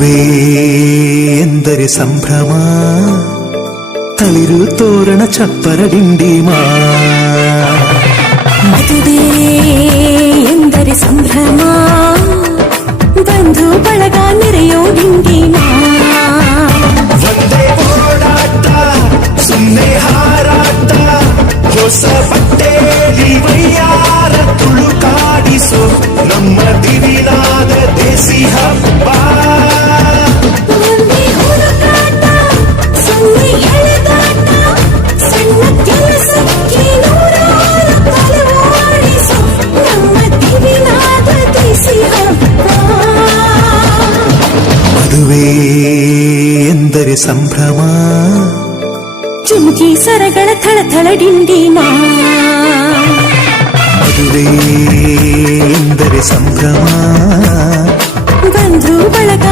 ಮದುವೆ ಎಂದರೆ ಸಂಭ್ರಮ, ತಳಿರು ತೋರಣ ಚಪ್ಪರ ಡಿಂಡಿಮ. ಮದುವೆ ಎಂದರೆ ಸಂಭ್ರಮ, ಬಂಧು ಬಳಗ ನೆರೆಯೋ ಡಿಂಡಿಮ. ಒಂದೇ ಓಡಾಟ ಸುಮ್ಮನೆ ಹಾರಾಟ, ಹೊಸ ಬಟ್ಟೆಲಿ ವೈಯಾರ ತುಳುಕಾಡಿಸೋ ನಮ್ಮ ದಿವಿನಾದ ದೇಸಿ ಹಬ್ಬ. ಒಂದೇ ಹುಡುಕಾಟ ಸುಮ್ಮನೆ ಎಳೆದಾಟ, ಸಣ್ಣ ಕೆಲಸಕ್ಕೆ ನೂರಾರು ತಲೆವಾಡಿಸೋ ನಮ್ಮ ದಿವಿನಾದ ದೇಸಿ ಹಬ್ಬ. ಮದುವೆ ಎಂದರೆ ಸಂಭ್ರಮ, ಚುಮ್ಕಿ ಸರಗಳ ಥಳಥಳ ಡಿಂಡಿಮ. ಮದುವೆ ಎಂದರೆ ಸಂಭ್ರಮ, ಬಂಧು ಬಳಗ